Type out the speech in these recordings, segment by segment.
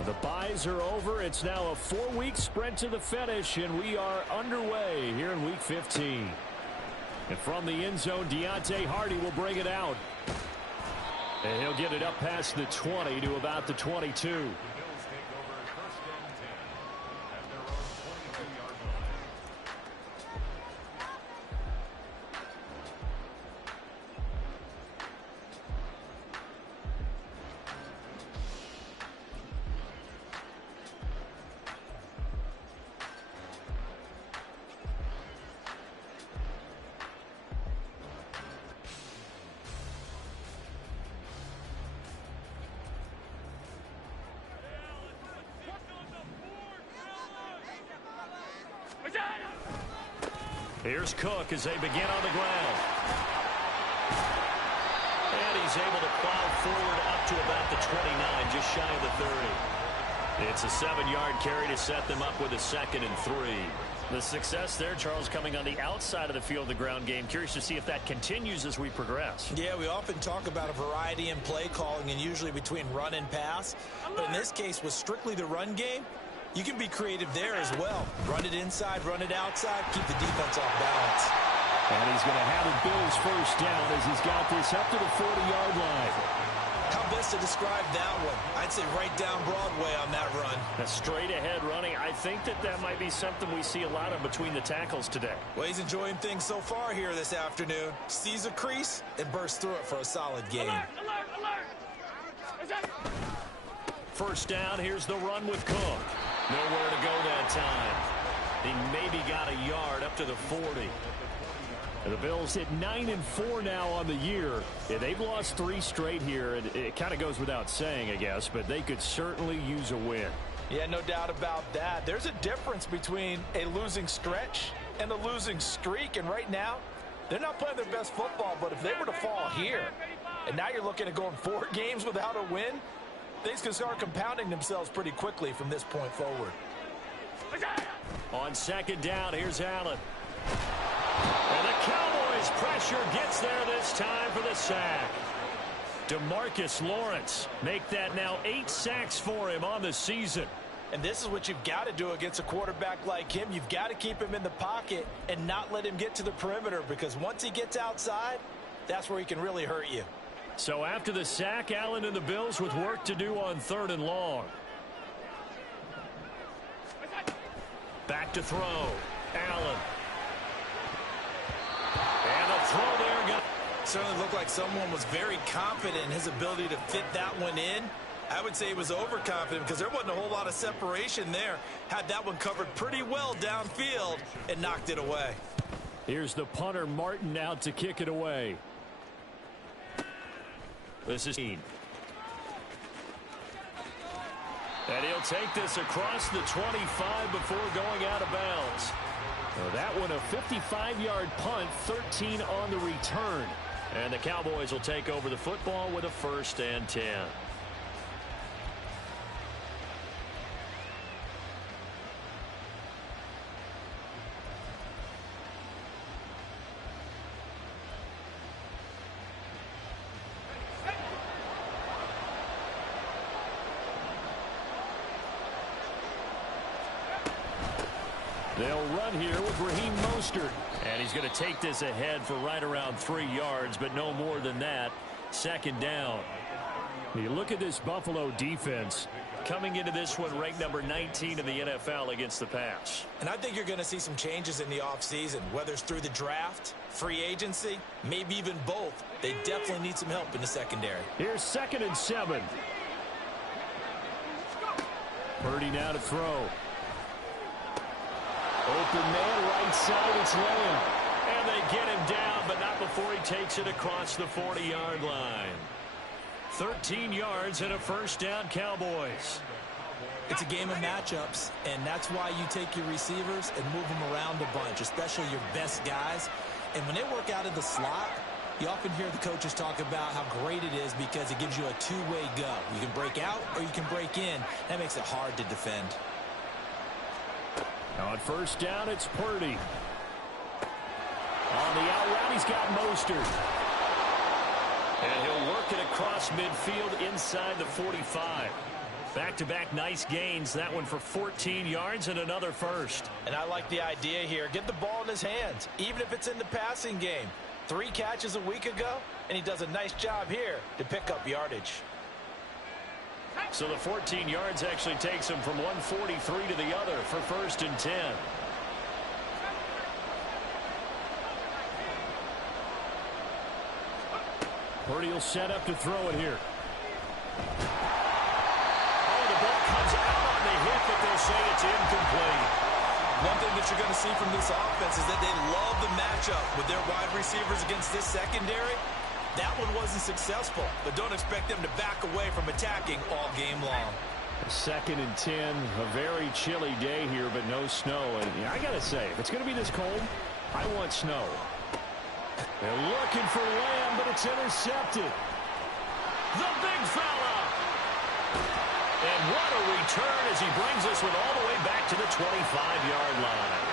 The byes are over. It's now a 4-week sprint to the finish, and we are underway here in Week 15. And from the end zone, Deontay Hardy will bring it out. And he'll get it up past the 20 to about the 22. Here's Cook as they begin on the ground. And he's able to plow forward up to about the 29, just shy of the 30. It's a 7-yard carry to set them up with a 2nd and 3. The success there, Charles, coming on the outside of the field, the ground game. Curious to see if that continues as we progress. Yeah, we often talk about a variety in play calling and usually between run and pass. But in this case, with strictly the run game, you can be creative there as well. Run it inside, run it outside, keep the defense off balance. And he's going to have a Bills first down as he's got this up to the 40-yard line. How best to describe that one? I'd say right down Broadway on that run. A straight-ahead running. I think that might be something we see a lot of between the tackles today. Well, he's enjoying things so far here this afternoon. Sees a crease and bursts through it for a solid gain. Alert! First down, here's the run with Cook. Nowhere to go that time. He maybe got a yard up to the 40. And the Bills hit 9-4 now on the year. Yeah, they've lost 3 straight here. It kind of goes without saying, I guess, but they could certainly use a win. Yeah, no doubt about that. There's a difference between a losing stretch and a losing streak. And right now, they're not playing their best football. But if they were to fall here, and now you're looking at going 4 games without a win, things can start compounding themselves pretty quickly from this point forward. On 2nd down, here's Allen. And the Cowboys' pressure gets there this time for the sack. DeMarcus Lawrence make that now 8 sacks for him on the season. And this is what you've got to do against a quarterback like him. You've got to keep him in the pocket and not let him get to the perimeter, because once he gets outside, that's where he can really hurt you. So after the sack, Allen and the Bills with work to do on 3rd and long. Back to throw. Allen. And the throw there. Certainly looked like someone was very confident in his ability to fit that one in. I would say he was overconfident because there wasn't a whole lot of separation there. Had that one covered pretty well downfield and knocked it away. Here's the punter, Martin, out to kick it away. This is and he'll take this across the 25 before going out of bounds. Well, that one a 55-yard punt, 13 on the return. And the Cowboys will take over the football with a 1st and 10. They'll run here with Raheem Mostert. And he's going to take this ahead for right around 3 yards, but no more than that. 2nd down. You look at this Buffalo defense coming into this one ranked number 19 in the NFL against the pass. And I think you're going to see some changes in the offseason, whether it's through the draft, free agency, maybe even both. They definitely need some help in the secondary. Here's 2nd and 7. Purdy now to throw. Open man, right side, it's Lamb. And they get him down, but not before he takes it across the 40-yard line. 13 yards and a 1st down, Cowboys. It's a game of matchups, and that's why you take your receivers and move them around a bunch, especially your best guys. And when they work out of the slot, you often hear the coaches talk about how great it is because it gives you a two-way go. You can break out or you can break in. That makes it hard to defend. On 1st down, it's Purdy. On the out route, he's got Mostert. And he'll work it across midfield inside the 45. Back-to-back nice gains. That one for 14 yards and another first. And I like the idea here. Get the ball in his hands, even if it's in the passing game. 3 catches a week ago, and he does a nice job here to pick up yardage. So the 14 yards actually takes him from 143 to the other for 1st and 10. Purdy will set up to throw it here. Oh, the ball comes out on the hit, but they'll say it's incomplete. One thing that you're going to see from this offense is that they love the matchup with their wide receivers against this secondary. That one wasn't successful, but don't expect them to back away from attacking all game long. 2nd and 10, a very chilly day here, but no snow. And I got to say, if it's going to be this cold, I want snow. They're looking for Lamb, but it's intercepted. The big fella. And what a return as he brings us with all the way back to the 25-yard line.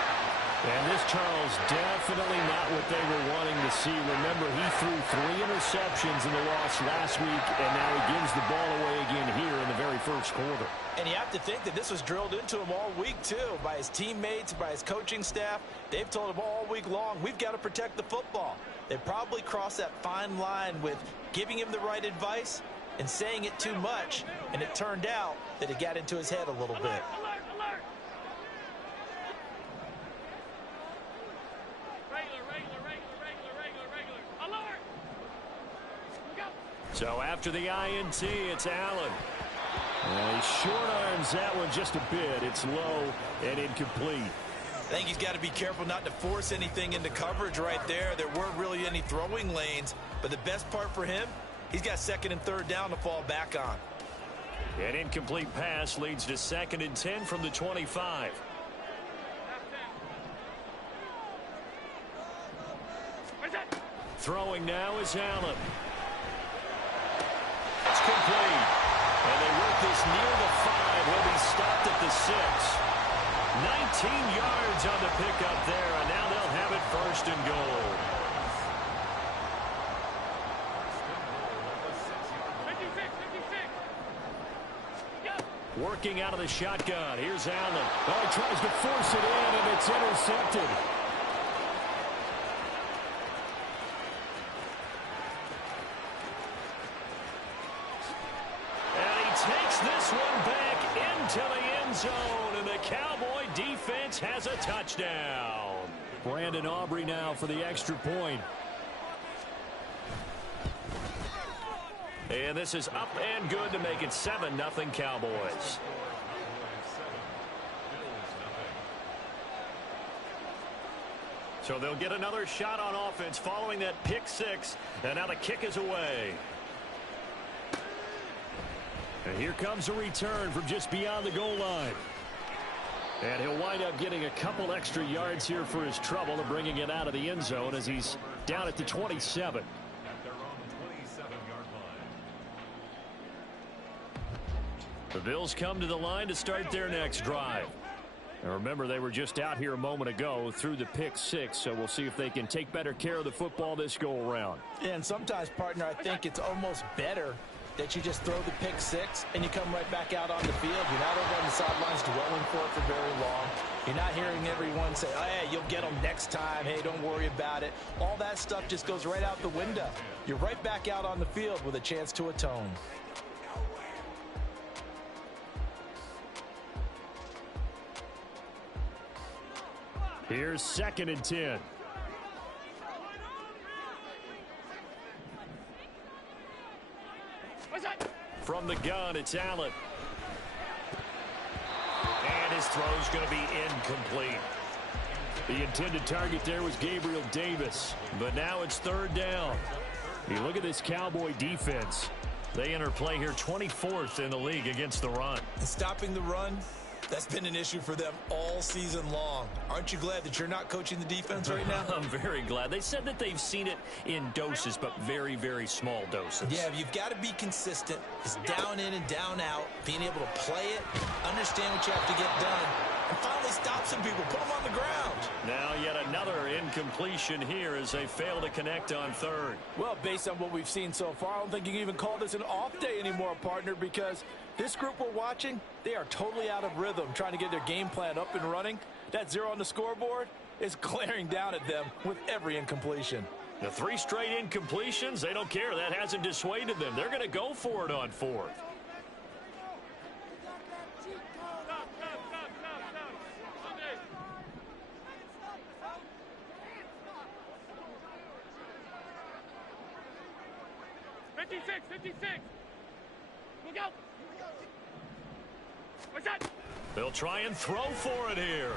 And this, Charles, definitely not what they were wanting to see. Remember, he threw 3 interceptions in the loss last week, and now he gives the ball away again here in the very first quarter. And you have to think that this was drilled into him all week, too, by his teammates, by his coaching staff. They've told him all week long, we've got to protect the football. They probably crossed that fine line with giving him the right advice and saying it too much, and it turned out that it got into his head a little bit. So after the INT, it's Allen. And he short arms that one just a bit. It's low and incomplete. I think he's got to be careful not to force anything into coverage right there. There weren't really any throwing lanes, but the best part for him, he's got 2nd and 3rd down to fall back on. An incomplete pass leads to 2nd and 10 from the 25. Throwing now is Allen. It's complete. And they work this near the 5. He'll be stopped at the 6. 19 yards on the pickup there, and now they'll have it 1st and goal. Working out of the shotgun. Here's Allen. Oh, he tries to force it in, and it's intercepted. This one back into the end zone, and the Cowboy defense has a touchdown. Brandon Aubrey now for the extra point. And this is up and good to make it 7-0 Cowboys. So they'll get another shot on offense following that pick 6, and now the kick is away. And here comes a return from just beyond the goal line. And he'll wind up getting a couple extra yards here for his trouble and bringing it out of the end zone as he's down at the 27. The Bills come to the line to start their next drive. And remember, they were just out here a moment ago through the pick 6, so we'll see if they can take better care of the football this go-around. Yeah, and sometimes, partner, I think it's almost better that you just throw the pick 6 and you come right back out on the field. You're not over on the sidelines dwelling for it for very long. You're not hearing everyone say, oh, hey, you'll get them next time. Hey, don't worry about it. All that stuff just goes right out the window. You're right back out on the field with a chance to atone. Here's 2nd and 10. From the gun, it's Allen. And his throw's going to be incomplete. The intended target there was Gabriel Davis. But now it's 3rd down. You look at this Cowboy defense. They enter play here 24th in the league against the run. Stopping the run, that's been an issue for them all season long. Aren't you glad that you're not coaching the defense right now? I'm very glad. They said that they've seen it in doses, but very, very small doses. Yeah, you've got to be consistent. It's down in and down out, being able to play it, understand what you have to get done, and finally stop some people, put them on the ground. Now yet another incompletion here as they fail to connect on third. Well, based on what we've seen so far, I don't think you can even call this an off day anymore, partner, because this group we're watching, they are totally out of rhythm trying to get their game plan up and running. That 0 on the scoreboard is glaring down at them with every incompletion. The 3 straight incompletions, they don't care. That hasn't dissuaded them. They're going to go for it on fourth. Look out! What's that? They'll try and throw for it here.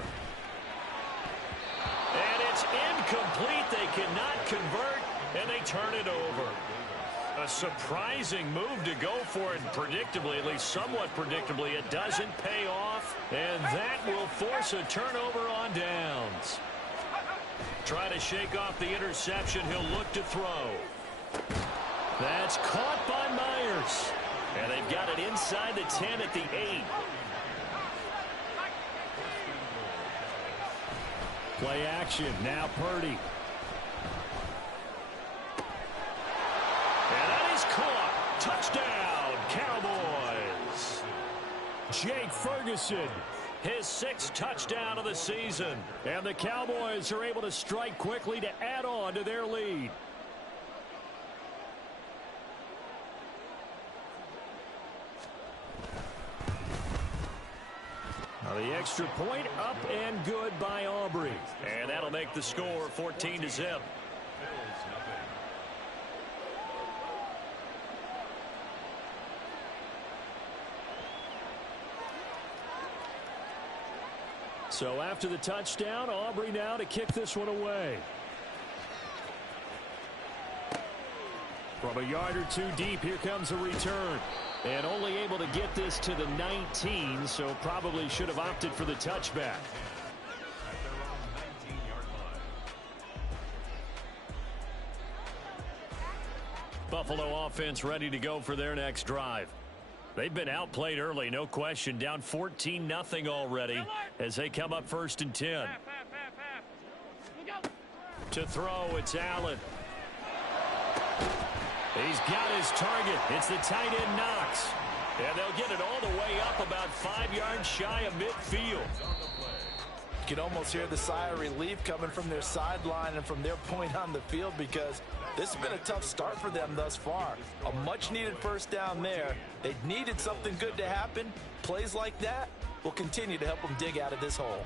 And it's incomplete. They cannot convert, and they turn it over. A surprising move to go for it, and predictably, at least somewhat predictably, it doesn't pay off, and that will force a turnover on downs. Try to shake off the interception. He'll look to throw. That's caught by Myers. And they've got it inside the 10 at the 8. Play action. Now Purdy. And that is caught. Touchdown, Cowboys. Jake Ferguson, his 6th touchdown of the season. And the Cowboys are able to strike quickly to add on to their lead. The extra point up and good by Aubrey. And that'll make the score 14-0. So after the touchdown, Aubrey now to kick this one away. From a yard or 2 deep, here comes a return. And only able to get this to the 19, so probably should have opted for the touchback. Buffalo offense ready to go for their next drive. They've been outplayed early, no question. Down 14-0 already as they come up 1st and 10. To throw, it's Allen. He's got his target. It's the tight end Knox. And they'll get it all the way up about 5 yards shy of midfield. You can almost hear the sigh of relief coming from their sideline and from their point on the field, because this has been a tough start for them thus far. A much-needed first down there. They needed something good to happen. Plays like that will continue to help them dig out of this hole.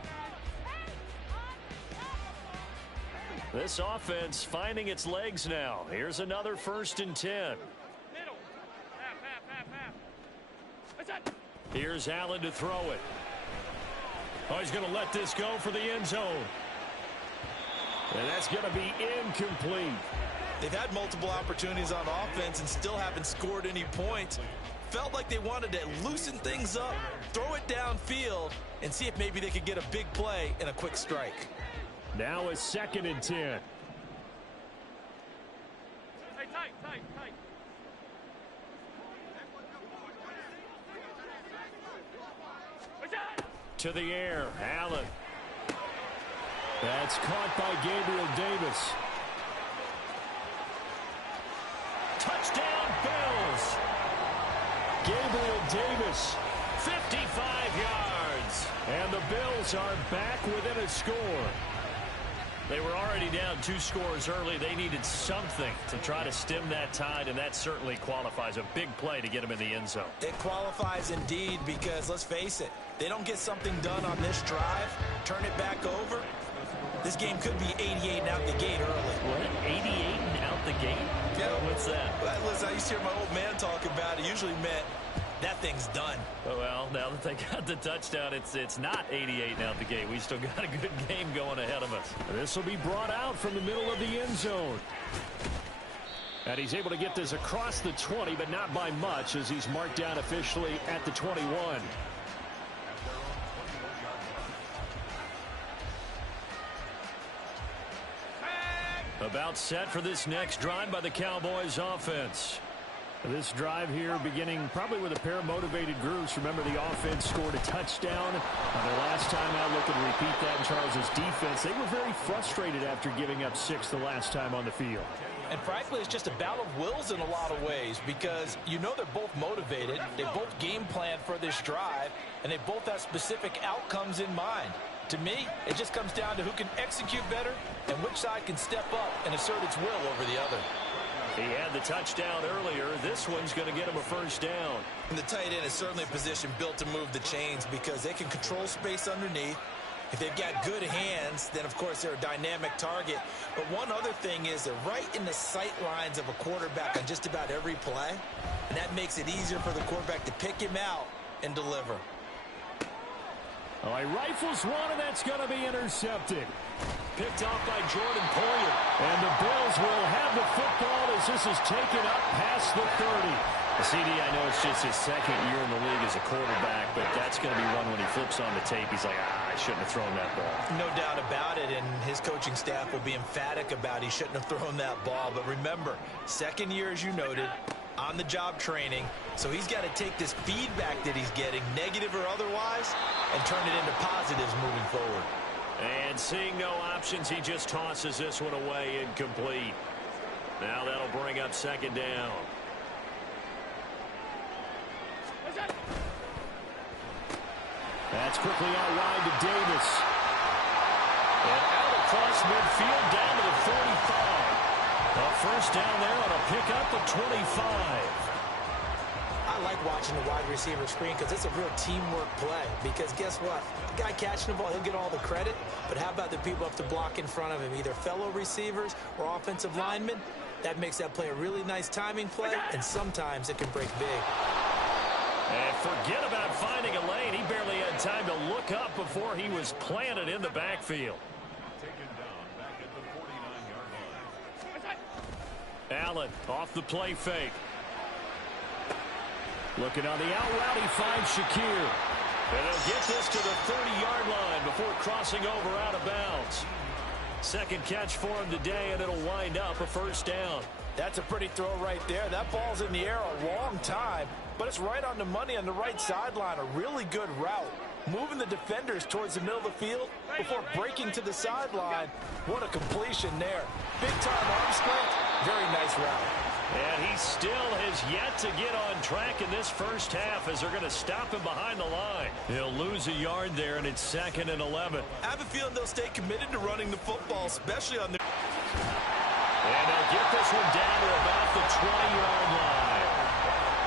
This offense finding its legs now. Here's another 1st and 10. Here's Allen to throw it. Oh, he's going to let this go for the end zone. And that's going to be incomplete. They've had multiple opportunities on offense and still haven't scored any points. Felt like they wanted to loosen things up, throw it downfield, and see if maybe they could get a big play and a quick strike. Now a 2nd and 10. Hey, tight. To the air, Allen. That's caught by Gabriel Davis. Touchdown, Bills. Gabriel Davis, 55 yards. And the Bills are back within a score. They were already down 2 scores early. They needed something to try to stem that tide, and that certainly qualifies. A big play to get them in the end zone. It qualifies indeed, because let's face it, they don't get something done on this drive, turn it back over, this game could be 88 and out the gate early. What? 88 and out the gate? Yeah. What's that? Listen, I used to hear my old man talk about it. Usually meant that thing's done. Oh, well, now that they got the touchdown, it's not 88 and out the gate. We still got a good game going ahead of us. This will be brought out from the middle of the end zone. And he's able to get this across the 20, but not by much, as he's marked down officially at the 21. About set for this next drive by the Cowboys offense. This drive here beginning probably with a pair of motivated groups. Remember, the offense scored a touchdown. Their last time out, looking to repeat that in Charles' defense. They were very frustrated after giving up 6 the last time on the field. And frankly, it's just a battle of wills in a lot of ways because you know they're both motivated. They both game plan for this drive, and they both have specific outcomes in mind. To me, it just comes down to who can execute better and which side can step up and assert its will over the other. He had the touchdown earlier. This one's going to get him a first down. And the tight end is certainly a position built to move the chains because they can control space underneath. If they've got good hands, then, of course, they're a dynamic target. But one other thing is they're right in the sight lines of a quarterback on just about every play. And that makes it easier for the quarterback to pick him out and deliver. Oh, he rifles one, and that's going to be intercepted. Picked off by Jordan Poyer. And the Bills will have the football as this is taken up past the 30. CD, I know it's just his second year in the league as a quarterback, but that's going to be one when he flips on the tape. He's like, I shouldn't have thrown that ball. No doubt about it, and his coaching staff will be emphatic about he shouldn't have thrown that ball. But remember, second year, as you noted, on-the-job training, so he's got to take this feedback that he's getting, negative or otherwise, and turn it into positives moving forward. And seeing no options, he just tosses this one away incomplete. Now that'll bring up second down. That's quickly out wide to Davis. And out across midfield down to the 45. A first down there on a pickup at 25. I like watching the wide receiver screen because it's a real teamwork play. Because guess what? The guy catching the ball, he'll get all the credit. But how about the people up to block in front of him, either fellow receivers or offensive linemen? That makes that play a really nice timing play, and sometimes it can break big. And forget about finding a lane. He barely had time to look up before he was planted in the backfield. Allen off the play fake. Looking on the out route, he finds Shakir. And he'll get this to the 30-yard line before crossing over out of bounds. Second catch for him today, and it'll wind up a first down. That's a pretty throw right there. That ball's in the air a long time, but it's right on the money on the right sideline. A really good route. Moving the defenders towards the middle of the field before breaking to the sideline. What a completion there. Big-time arm strength. Very nice route. And he still has yet to get on track in this first half as they're going to stop him behind the line. He'll lose a yard there, and it's 2nd and 11. I have a feeling they'll stay committed to running the football, especially on the... And they'll get this one down to about the 20-yard line.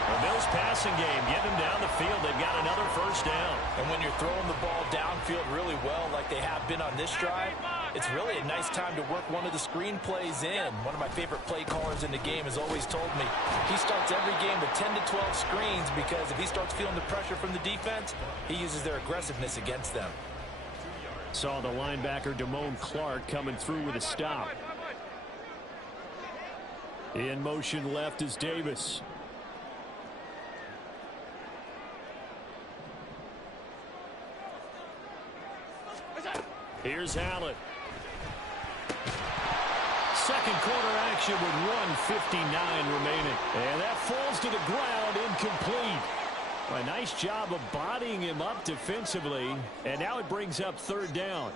The Bills passing game, getting them down the field. They've got another first down. And when you're throwing the ball downfield really well like they have been on this drive, it's really a nice time to work one of the screen plays in. One of my favorite play callers in the game has always told me he starts every game with 10 to 12 screens because if he starts feeling the pressure from the defense, he uses their aggressiveness against them. Saw the linebacker Damone Clark coming through with a stop. In motion left is Davis. Here's Allen. Second quarter action with 1:59 remaining. And that falls to the ground incomplete. A nice job of bodying him up defensively. And now it brings up third down.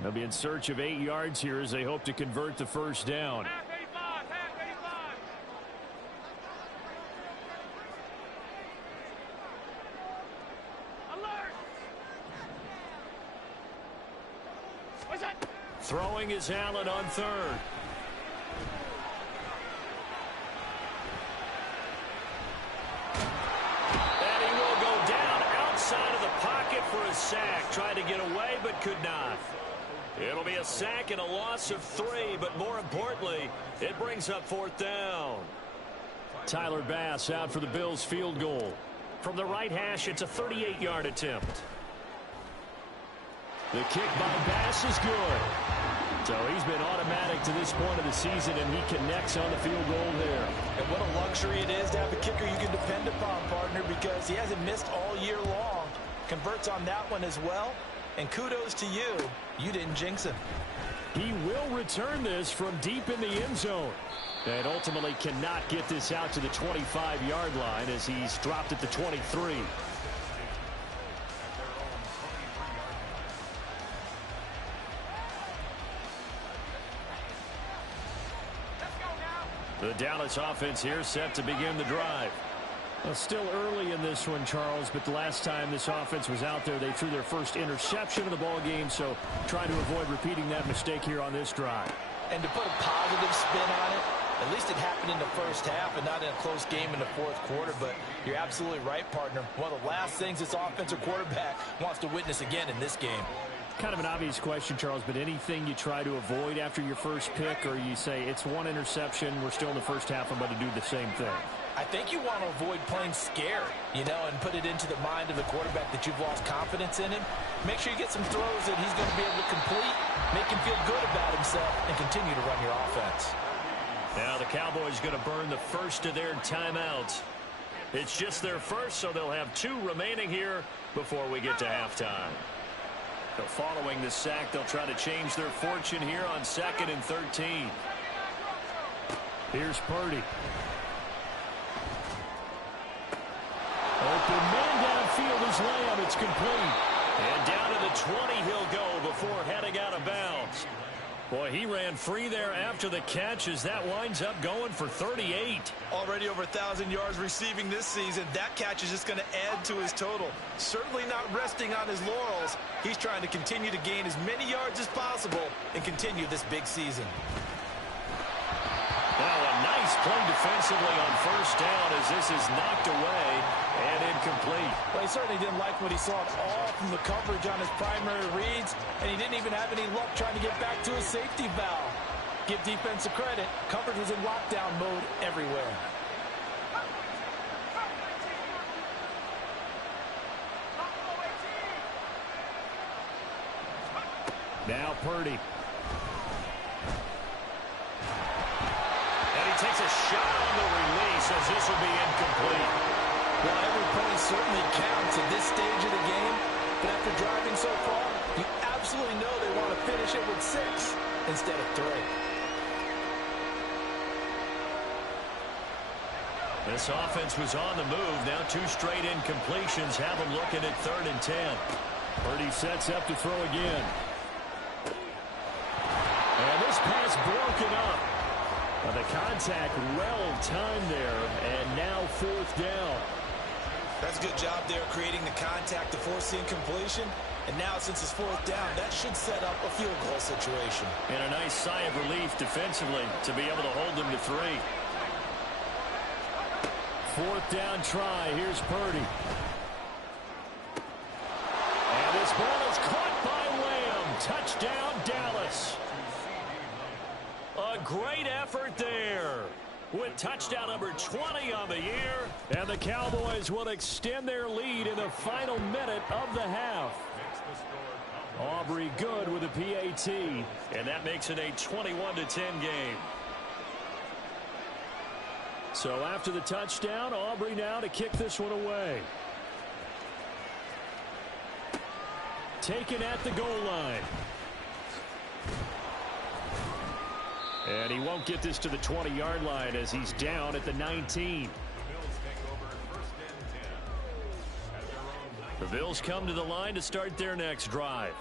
They'll be in search of 8 yards here as they hope to convert the first down. Throwing is Allen on third. And he will go down outside of the pocket for a sack. Tried to get away but could not. It'll be a sack and a loss of 3, but more importantly, it brings up fourth down. Tyler Bass out for the Bills field goal. From the right hash, it's a 38-yard attempt. The kick by Bass is good. So he's been automatic to this point of the season, and he connects on the field goal there. And what a luxury it is to have a kicker you can depend upon, partner, because he hasn't missed all year long. Converts on that one as well. And kudos to you. You didn't jinx him. He will return this from deep in the end zone. And ultimately cannot get this out to the 25-yard line as he's dropped at the 23. The Dallas offense here set to begin the drive. Well, still early in this one, Charles, but the last time this offense was out there, they threw their first interception of the ball game, so trying to avoid repeating that mistake here on this drive. And to put a positive spin on it, at least it happened in the first half and not in a close game in the fourth quarter. But you're absolutely right, partner. One of the last things this offensive quarterback wants to witness again in this game. Kind of an obvious question, Charles, but anything you try to avoid after your first pick, or you say it's one interception, we're still in the first half, I'm about to do the same thing? I think you want to avoid playing scared, and put it into the mind of the quarterback that you've lost confidence in him. Make sure you get some throws that he's going to be able to complete, make him feel good about himself, and continue to run your offense. Now the Cowboys going to burn the first of their timeouts. It's just their first, so they'll have 2 remaining here before we get to halftime. So following the sack, they'll try to change their fortune here on 2nd and 13. Here's Purdy. Open man downfield is Lamb. It's complete. And down to the 20 he'll go before heading out of bounds. Boy, he ran free there after the catch as that winds up going for 38. Already over 1,000 yards receiving this season. That catch is just going to add to his total. Certainly not resting on his laurels. He's trying to continue to gain as many yards as possible and continue this big season. Now a nice play defensively on first down as this is knocked away and incomplete. Well, he certainly didn't like what he saw at all from the coverage on his primary reads, and he didn't even have any luck trying to get back to his safety valve. Give defense a credit. Coverage was in lockdown mode everywhere. Now Purdy. Takes a shot on the release as this will be incomplete. Well, every point certainly counts at this stage of the game, but after driving so far, you absolutely know they want to finish it with 6 instead of 3. This offense was on the move. Now 2 straight incompletions have them looking at 3rd and 10. Purdy sets up to throw again. And this pass broken up. The contact well timed there, and now 4th down. That's a good job there creating the contact to force the incompletion. And now since it's 4th down, that should set up a field goal situation. And a nice sigh of relief defensively to be able to hold them to 3. 4th down try. Here's Purdy. And this ball is caught by Lamb. Touchdown, Dallas. A great effort there with touchdown number 20 on the year. And the Cowboys will extend their lead in the final minute of the half. Aubrey good with a PAT. And that makes it a 21-10 game. So after the touchdown, Aubrey now to kick this one away. Taken at the goal line. And he won't get this to the 20-yard line as he's down at the 19. The Bills come to the line to start their next drive.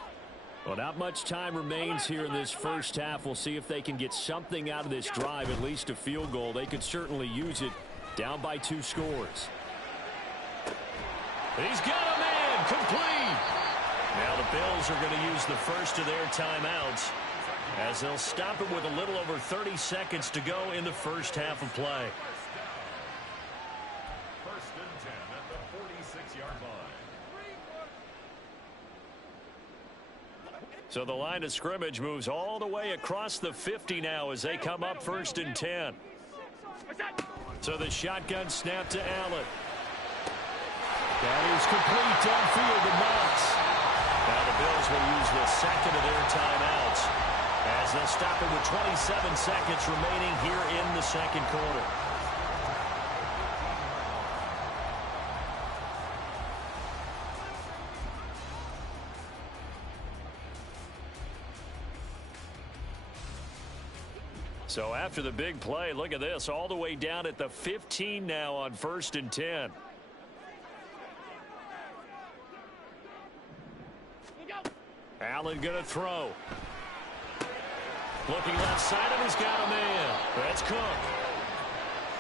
Well, not much time remains here in this first half. We'll see if they can get something out of this drive, at least a field goal. They could certainly use it, down by 2 scores. He's got him in, complete. Now the Bills are going to use the first of their timeouts, as they'll stop it with a little over 30 seconds to go in the first half of play. 1st and 10 at the 46-yard line. So the line of scrimmage moves all the way across the 50 now as they come up 1st and 10. So the shotgun snap to Allen. That is complete downfield to Knox. Now the Bills will use the second of their timeouts, as they'll stop it with 27 seconds remaining here in the second quarter. So after the big play, look at this, all the way down at the 15 now on 1st and 10. Allen going to throw. Looking left side, and he's got a man. That's Cook.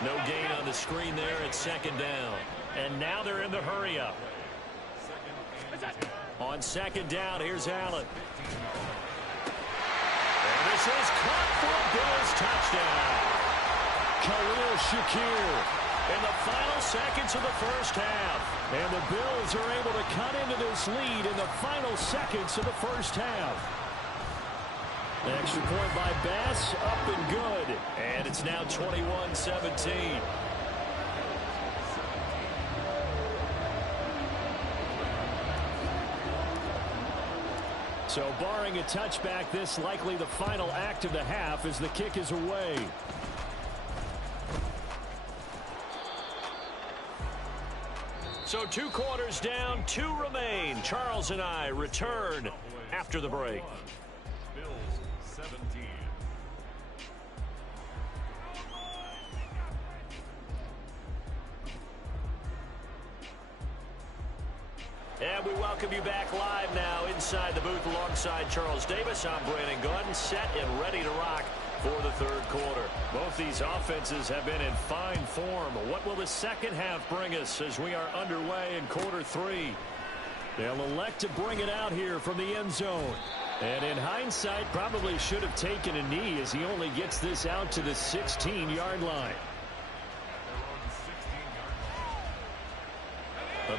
No gain on the screen there at 2nd down. And now they're in the hurry-up. On 2nd down, here's Allen. And this is caught for a Bills touchdown. Khalil Shakir in the final seconds of the first half. And the Bills are able to cut into this lead in the final seconds of the first half. The extra point by Bass, up and good. And it's now 21-17. So barring a touchback, this likely the final act of the half as the kick is away. So 2 quarters down, 2 remain. Charles and I return after the break. Bills 17. And we welcome you back live now inside the booth alongside Charles Davis. I'm Brandon Gunn, set and ready to rock for the 3rd quarter. Both these offenses have been in fine form. What will the second half bring us as we are underway in quarter 3? They'll elect to bring it out here from the end zone. And in hindsight, probably should have taken a knee as he only gets this out to the 16-yard line.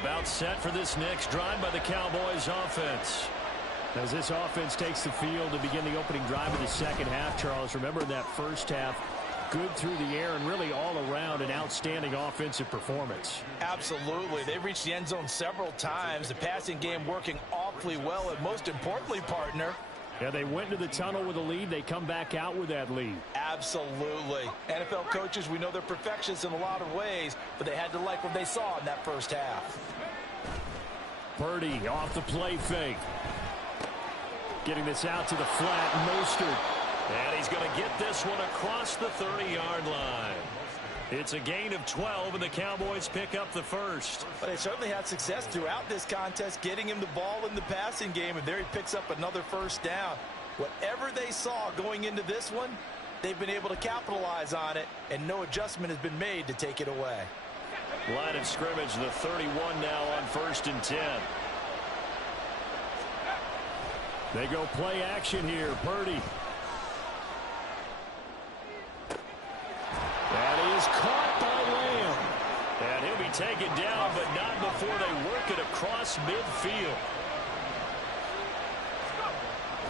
About set for this next drive by the Cowboys offense. As this offense takes the field to begin the opening drive of the second half, Charles, remember that first half, good through the air and really all around an outstanding offensive performance. Absolutely. They've reached the end zone several times. The passing game working awfully well, and most importantly, partner, yeah, they went into the tunnel with a lead. They come back out with that lead. Absolutely. NFL coaches, we know they're perfectionists in a lot of ways, but they had to like what they saw in that first half. Purdy off the play fake. Getting this out to the flat, Mostert. And he's going to get this one across the 30-yard line. It's a gain of 12, and the Cowboys pick up the first. But they certainly had success throughout this contest, getting him the ball in the passing game, and there he picks up another first down. Whatever they saw going into this one, they've been able to capitalize on it, and no adjustment has been made to take it away. Line of scrimmage, the 31 now on 1st and 10. They go play action here. Purdy. That is caught by Lamb. And he'll be taken down, but not before they work it across midfield.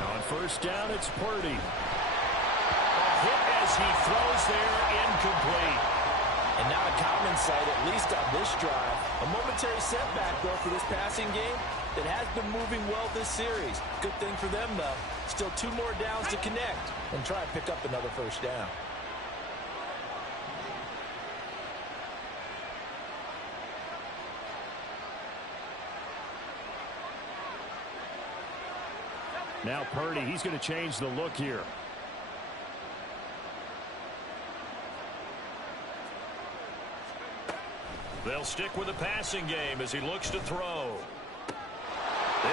On 1st down, it's Purdy. A hit as he throws there, incomplete. And now a common sight, at least on this drive. A momentary setback, though, for this passing game that has been moving well this series. Good thing for them, though. Still 2 more downs to connect and try and pick up another first down. Now Purdy, he's going to change the look here. They'll stick with the passing game as he looks to throw.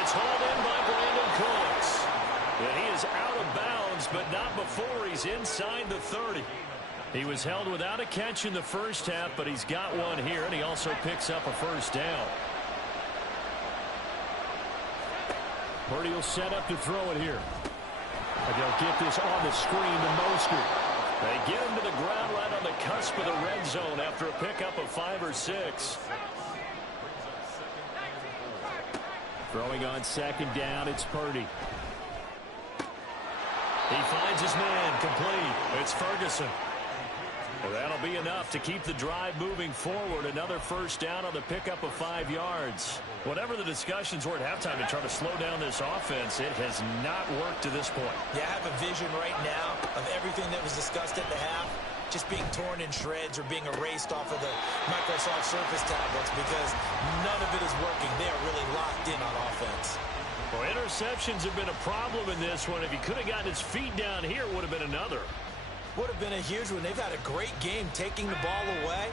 It's hauled in by Brandon Cooks. And he is out of bounds, but not before he's inside the 30. He was held without a catch in the first half, but he's got one here, and he also picks up a first down. Purdy will set up to throw it here. And they'll get this on the screen to Mostert. They get him to the ground right on the cusp of the red zone after a pickup of 5 or 6. Throwing on 2nd down, it's Purdy. He finds his man, complete. It's Ferguson. Well, that'll be enough to keep the drive moving forward. Another first down on the pickup of 5 yards. Whatever the discussions were at halftime to try to slow down this offense, it has not worked to this point. Yeah, I have a vision right now of everything that was discussed at the half just being torn in shreds or being erased off of the Microsoft Surface tablets because none of it is working. They are really locked in on offense. Well, interceptions have been a problem in this one. If he could have gotten his feet down here, it would have been another. Would have been a huge one. They've had a great game taking the ball away.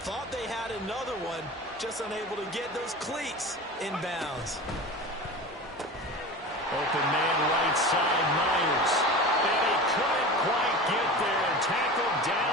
Thought they had another one, just unable to get those cleats in bounds. Open man right side, Myers. And he couldn't quite get there. Tackled down.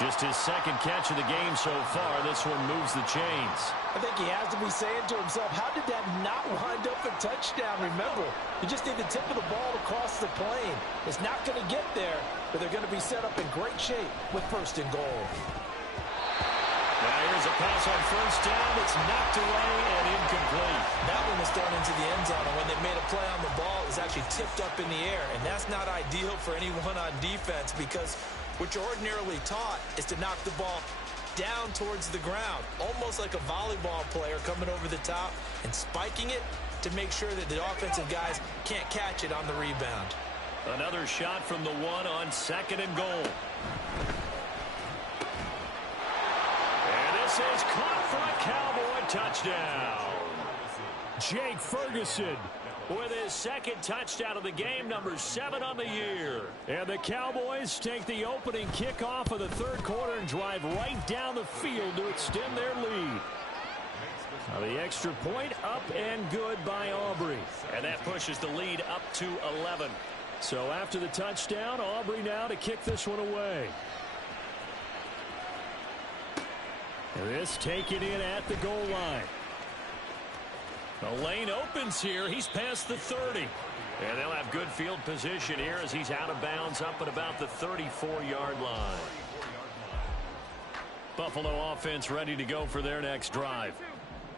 Just his second catch of the game so far. This one moves the chains. I think he has to be saying to himself, how did that not wind up a touchdown? Remember, you just need the tip of the ball to cross the plane. It's not going to get there, but they're going to be set up in great shape with first and goal. Now here's a pass on first down. It's knocked away and incomplete. That one was thrown into the end zone, and when they made a play on the ball, it was actually tipped up in the air, and that's not ideal for anyone on defense because what you're ordinarily taught is to knock the ball down towards the ground, almost like a volleyball player coming over the top and spiking it to make sure that the offensive guys can't catch it on the rebound. Another shot from the one on second and goal. And this is caught for a Cowboy touchdown. Jake Ferguson with his second touchdown of the game, number 7 on the year. And the Cowboys take the opening kickoff of the third quarter and drive right down the field to extend their lead. Now the extra point up and good by Aubrey. And that pushes the lead up to 11. So after the touchdown, Aubrey now to kick this one away. And this taken in at the goal line. The lane opens here. He's past the 30. And they'll have good field position here as he's out of bounds up at about the 34-yard line. Buffalo offense ready to go for their next drive.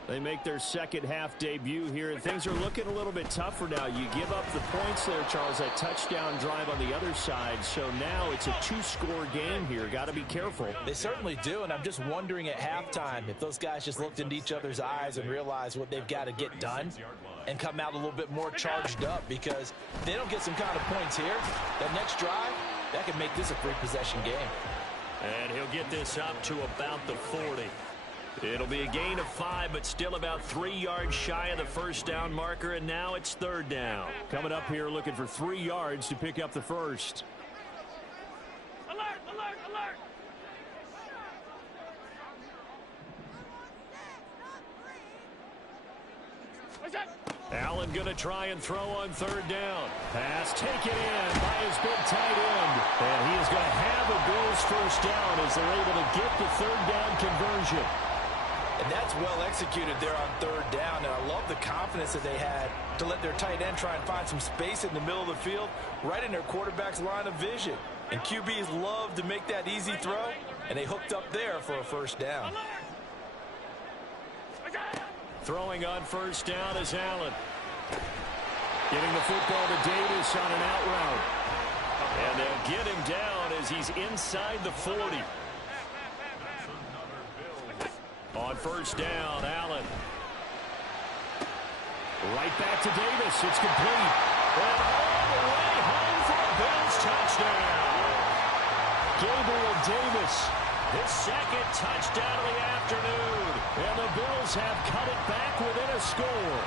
They make their second half debut here, and things are looking a little bit tougher now. You give up the points there, Charles, that touchdown drive on the other side. So now it's a 2-score game here. Got to be careful. They certainly do, and I'm just wondering at halftime if those guys just looked into each other's eyes and realized what they've got to get done and come out a little bit more charged up, because if they don't get some kind of points here, that next drive, that could make this a 3-possession game. And he'll get this up to about the 40. It'll be a gain of 5, but still about 3 yards shy of the first down marker, and now it's third down. Coming up here looking for 3 yards to pick up the first. Alert, alert, alert! What's that? Allen going to try and throw on third down. Pass taken in by his big tight end. And he is going to have a Bills first down as they're able to get the third down conversion. And that's well executed there on third down. And I love the confidence that they had to let their tight end try and find some space in the middle of the field, right in their quarterback's line of vision. And QBs love to make that easy throw, and they hooked up there for a first down. Throwing on first down is Allen. Getting the football to Davis on an out route. And they'll get him down as he's inside the 40. On first down, Allen. Right back to Davis. It's complete. And all the way home for a Bills touchdown. Gabriel Davis, his second touchdown of the afternoon. And the Bills have cut it back within a score.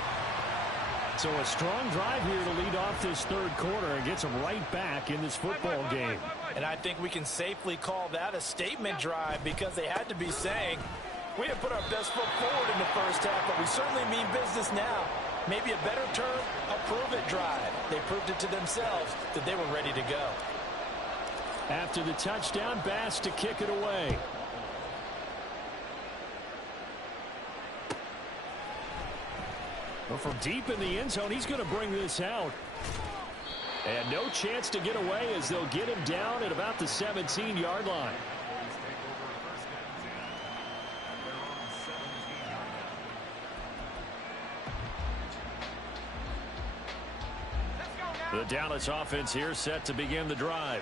So a strong drive here to lead off this third quarter and gets them right back in this football game. And I think we can safely call that a statement drive, because they had to be saying, we have put our best foot forward in the first half, but we certainly mean business now. Maybe a better term, a prove-it drive. They proved it to themselves that they were ready to go. After the touchdown, Bass to kick it away. Well, from deep in the end zone, he's going to bring this out. And no chance to get away as they'll get him down at about the 17-yard line. The Dallas offense here set to begin the drive.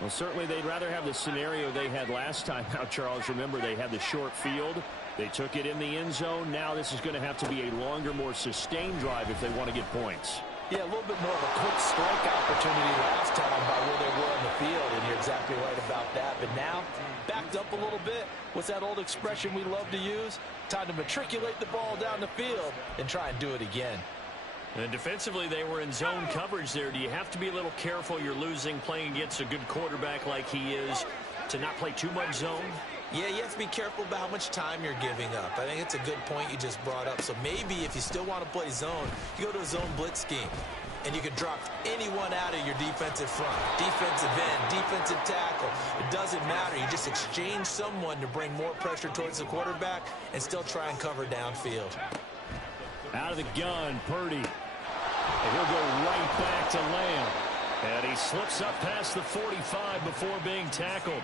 Well, certainly they'd rather have the scenario they had last time out, Charles. Remember, they had the short field. They took it in the end zone. Now this is going to have to be a longer, more sustained drive if they want to get points. Yeah, a little bit more of a quick strike opportunity last time by where they were on the field, and you're exactly right about that. But now, backed up a little bit. What's that old expression we love to use? Time to matriculate the ball down the field and try and do it again. And defensively, they were in zone coverage there. Do you have to be a little careful? You're losing playing against a good quarterback like he is to not play too much zone? Yeah, you have to be careful about how much time you're giving up. I think it's a good point you just brought up. So maybe if you still want to play zone, you go to a zone blitz scheme. And you can drop anyone out of your defensive front. Defensive end, defensive tackle. It doesn't matter. You just exchange someone to bring more pressure towards the quarterback and still try and cover downfield. Out of the gun, Purdy. And he'll go right back to Lamb. And he slips up past the 45 before being tackled.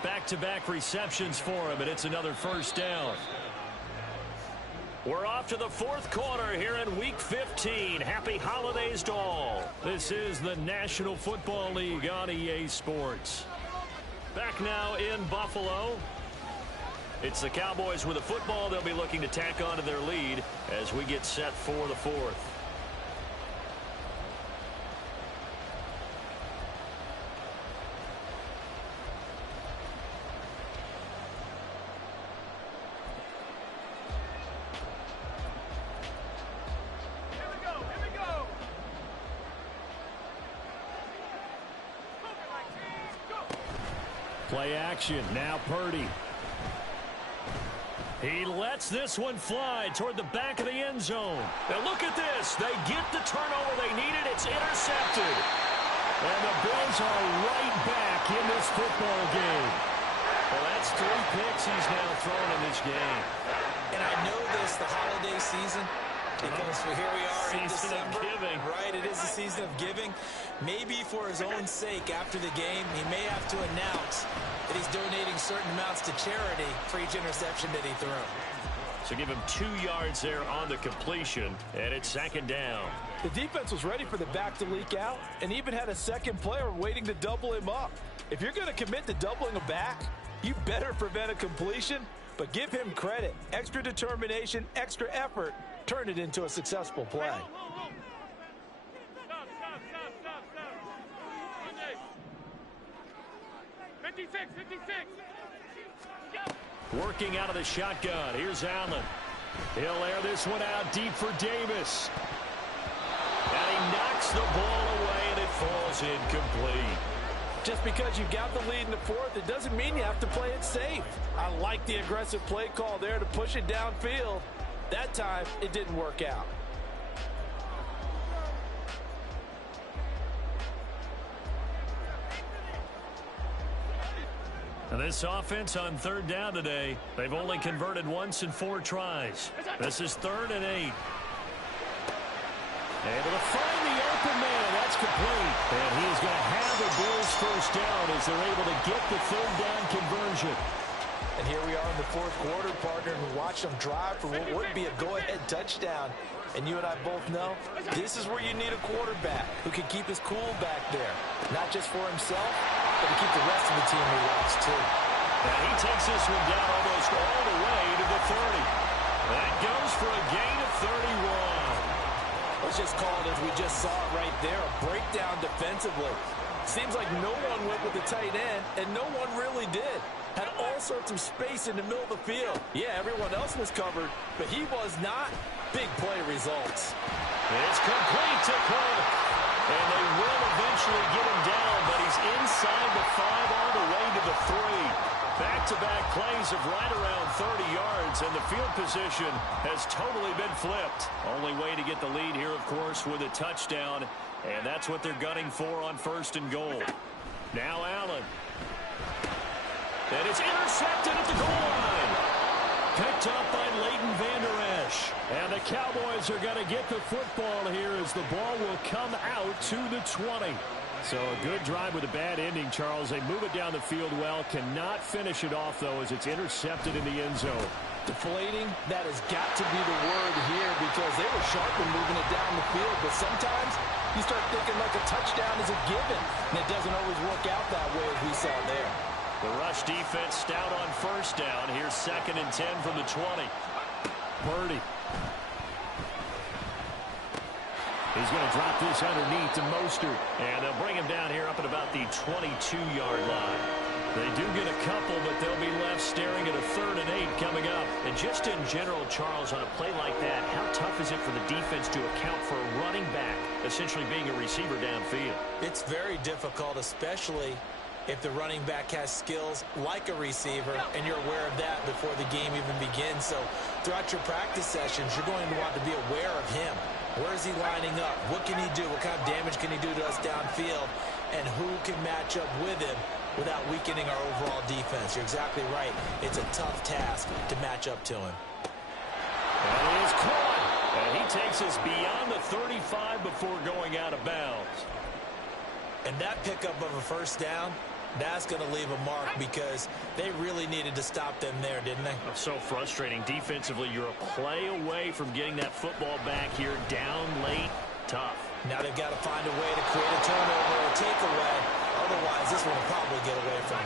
Back-to-back receptions for him, and it's another first down. We're off to the fourth quarter here in Week 15. Happy holidays to all. This is the National Football League on EA Sports. Back now in Buffalo. It's the Cowboys with the football. They'll be looking to tack on to their lead as we get set for the fourth. Play action. Now Purdy. He lets this one fly toward the back of the end zone. Now look at this. They get the turnover they needed. It's intercepted. And the Bills are right back in this football game. Well, that's 3 picks he's now thrown in this game. And I know this, the holiday season, because here we are in December. Giving. Right, it is the season of giving. Maybe for his own sake after the game, he may have to announce that he's donating certain amounts to charity for each interception that he threw. So give him 2 yards there on the completion, and it's second down. The defense was ready for the back to leak out and even had a second player waiting to double him up. If you're going to commit to doubling a back, you better prevent a completion, but give him credit. Extra determination, extra effort, turn it into a successful play. 56, 56. Working out of the shotgun. Here's Allen. He'll air this one out deep for Davis. And he knocks the ball away, and it falls incomplete. Just because you got the lead in the fourth, it doesn't mean you have to play it safe. I like the aggressive play call there to push it downfield. That time, it didn't work out. And this offense on third down today, they've only converted once in 4 tries. This is 3rd and 8. Able to find the open man. That's complete. And he is going to have the Bills first down as they're able to get the 3rd down conversion. And here we are in the fourth quarter, partner, and watch them drive for what would be a go-ahead touchdown. And you and I both know this is where you need a quarterback who can keep his cool back there. Not just for himself, but to keep the rest of the team relaxed, too. And he takes this one down almost all the way to the 30. That goes for a gain of 31. Let's just call it as we just saw it right there, a breakdown defensively. Seems like no one went with the tight end, and no one really did. Had all sorts of space in the middle of the field. Yeah, everyone else was covered, but he was not. Big play results. It's complete to Cook. And they will eventually get him down, but he's inside the 5 all the way to the 3. Back-to-back plays of right around 30 yards, and the field position has totally been flipped. Only way to get the lead here, of course, with a touchdown, and that's what they're gunning for on 1st and goal. Now Allen. And it's intercepted at the goal line. Picked up by Leighton Vander Esch. And the Cowboys are going to get the football here as the ball will come out to the 20. So a good drive with a bad ending, Charles. They move it down the field well. Cannot finish it off, though, as it's intercepted in the end zone. Deflating, that has got to be the word here because they were sharp in moving it down the field. But sometimes you start thinking like a touchdown is a given, and it doesn't always work out that way as we saw there. The rush defense stout on 1st down. Here's 2nd and 10 from the 20. Purdy. He's going to drop this underneath to Mostert. And they'll bring him down here up at about the 22-yard line. They do get a couple, but they'll be left staring at a 3rd and 8 coming up. And just in general, Charles, on a play like that, how tough is it for the defense to account for a running back essentially being a receiver downfield? It's very difficult, especially if the running back has skills like a receiver, and you're aware of that before the game even begins. So throughout your practice sessions, you're going to want to be aware of him. Where is he lining up? What can he do? What kind of damage can he do to us downfield? And who can match up with him without weakening our overall defense? You're exactly right. It's a tough task to match up to him. And he is caught. And he takes us beyond the 35 before going out of bounds. And that pickup of a 1st down, that's going to leave a mark because they really needed to stop them there, didn't they? So frustrating. Defensively, you're a play away from getting that football back here down late. Tough. Now they've got to find a way to create a turnover or a takeaway. Otherwise, this one will probably get away from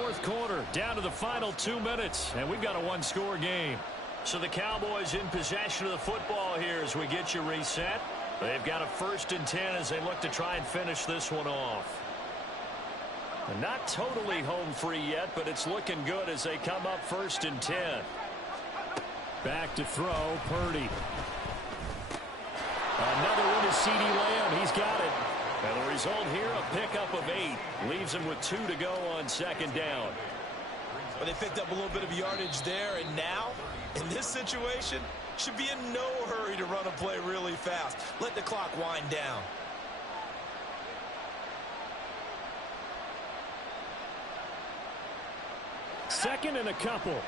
them. 4th quarter, down to the final 2 minutes, and we've got a 1-score game. So the Cowboys in possession of the football here as we get you reset. They've got a 1st and 10 as they look to try and finish this one off. And not totally home free yet, but it's looking good as they come up 1st and 10. Back to throw, Purdy. Another one is CeeDee Lamb. He's got it. And the result here, a pickup of 8. Leaves him with 2 to go on 2nd down. Well, they picked up a little bit of yardage there, and now, in this situation, should be in no hurry to run a play really fast. Let the clock wind down. Second and a couple.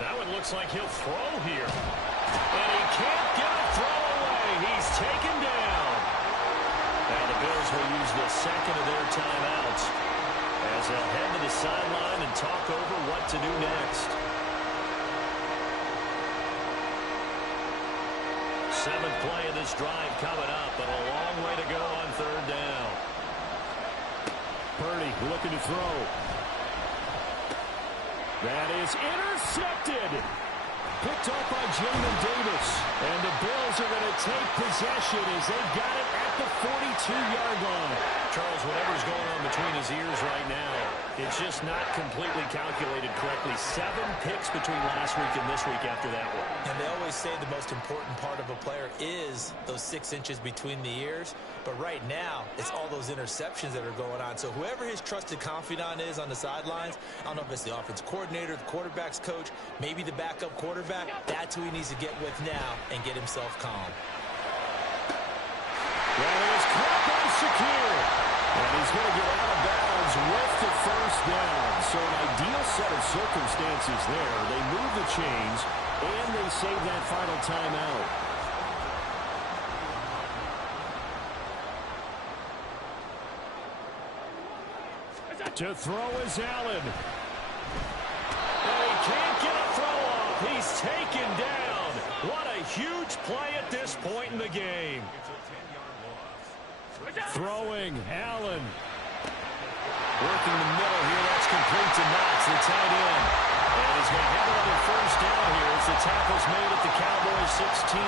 That one looks like he'll throw here. And he can't get a throw away. He's taken down. And the Bills will use the 2nd of their timeouts as they'll head to the sideline and talk over what to do next. 7th play of this drive coming up, but a long way to go on 3rd down. Purdy looking to throw. That is intercepted. Picked off by Jamin Davis. And the Bills are going to take possession as they've got it at the 42-yard line. Charles, whatever's going on between his ears right now, it's just not completely calculated correctly. 7 picks between last week and this week after that one. And they always say the most important part of a player is those 6 inches between the ears. But right now, it's all those interceptions that are going on. So whoever his trusted confidant is on the sidelines, I don't know if it's the offense coordinator, the quarterback's coach, maybe the backup quarterback, that's who he needs to get with now and get himself calm. That is caught by Shakir. And he's going to get out of bounds with the 1st down. So an ideal set of circumstances there. They move the chains, and they save that final timeout. To throw is Allen. And he can't get a throw off. He's taken down. What a huge play at this point in the game. Throwing, Allen. Working the middle here. That's complete to Knox, the tight end. And he's going to have another 1st down here as the tackle's made at the Cowboys 16.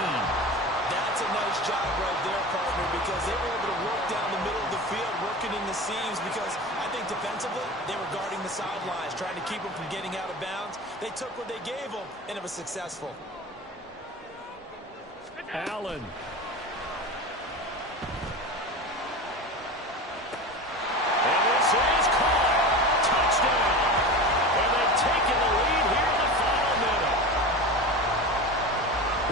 That's a nice job right there, partner, because they were able to work down the middle of the field, working in the seams, because I think defensively, they were guarding the sidelines, trying to keep them from getting out of bounds. They took what they gave them, and it was successful. Allen. And this is caught. Touchdown. And they've taken the lead here in the final minute.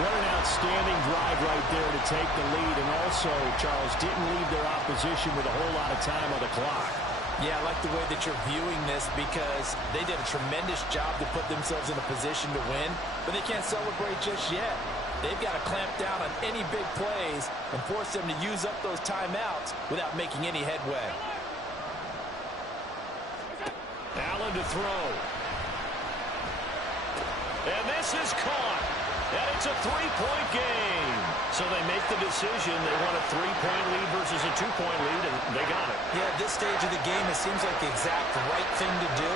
What an outstanding drive right there to take the lead. And also, Charles, didn't leave their opposition with a whole lot of time on the clock. Yeah, I like the way that you're viewing this because they did a tremendous job to put themselves in a position to win, but they can't celebrate just yet. They've got to clamp down on any big plays and force them to use up those timeouts without making any headway. Allen to throw. And this is caught. And it's a three-point game. So they make the decision. They want a three-point lead versus a two-point lead, and they got it. Yeah, at this stage of the game, it seems like the exact right thing to do.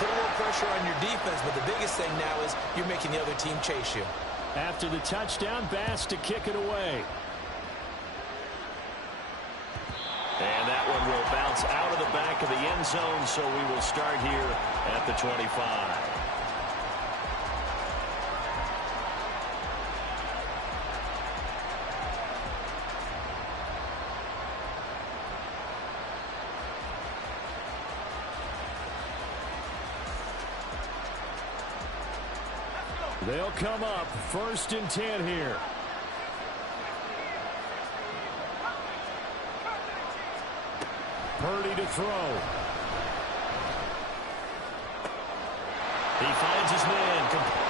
Put a little pressure on your defense, but the biggest thing now is you're making the other team chase you. After the touchdown, Bass to kick it away. And that one will bounce out of the back of the end zone, so we will start here at the 25. They'll come up 1st and 10 here. Purdy to throw. He finds his man.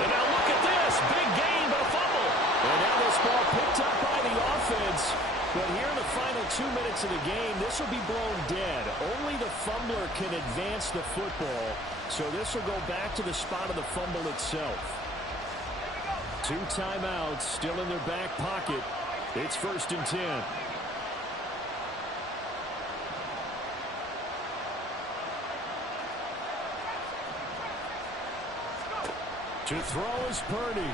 And now look at this. Big gain, but a fumble. And now this ball picked up by the offense. But here in the final 2 minutes of the game, this will be blown dead. Only the fumbler can advance the football. So this will go back to the spot of the fumble itself. 2 timeouts still in their back pocket. It's 1st and 10. To throw is Purdy.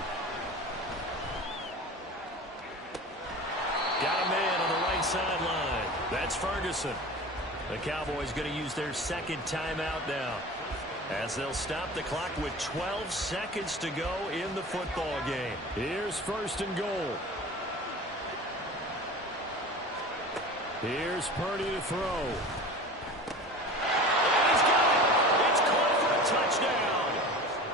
Got a man on the right sideline. That's Ferguson. The Cowboys going to use their second timeout now, as they'll stop the clock with 12 seconds to go in the football game. Here's 1st and goal. Here's Purdy to throw. And he's got it. It's caught for a touchdown.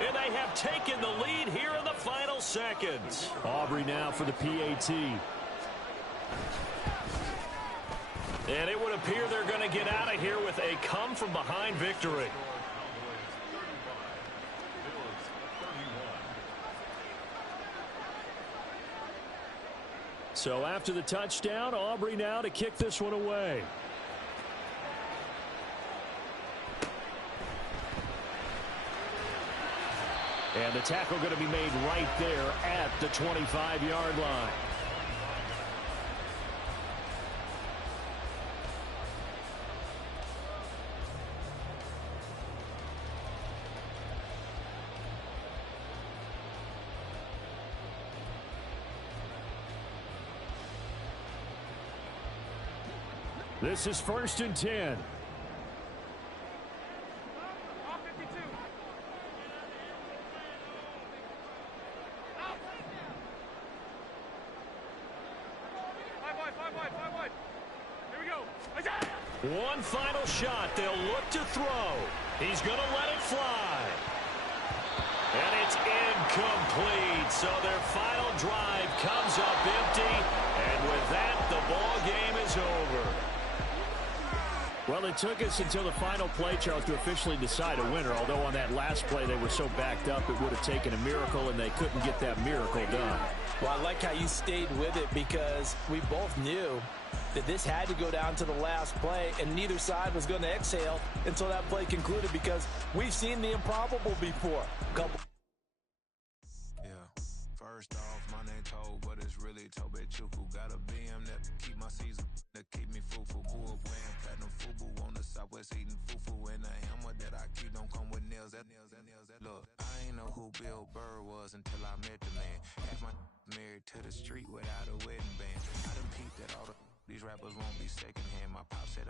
And they have taken the lead here in the final seconds. Aubrey now for the PAT. And it would appear they're going to get out of here with a come-from-behind victory. So after the touchdown, Aubrey now to kick this one away. And the tackle going to be made right there at the 25-yard line. This is 1st and 10. One final shot. They'll look to throw. He's going to let it fly. And it's incomplete. So their final drive comes up empty. And with that, the ball game is over. Well, it took us until the final play, Charles, to officially decide a winner. Although on that last play they were so backed up, it would have taken a miracle, and they couldn't get that miracle done. Well, I like how you stayed with it, because we both knew that this had to go down to the last play, and neither side was going to exhale until that play concluded, because we've seen the improbable before. First off, my name Toe, but it's really Tobe Chuku. Got a BM that keep my season, that keep me fufu. Grew up wearing platinum fubu on the Southwest eating fufu. And the hammer that I keep don't come with nails. Look, I ain't know who Bill Burr was until I met the man. Half my married to the street without a wedding band. I done peeped that all these rappers won't be secondhand. My pop said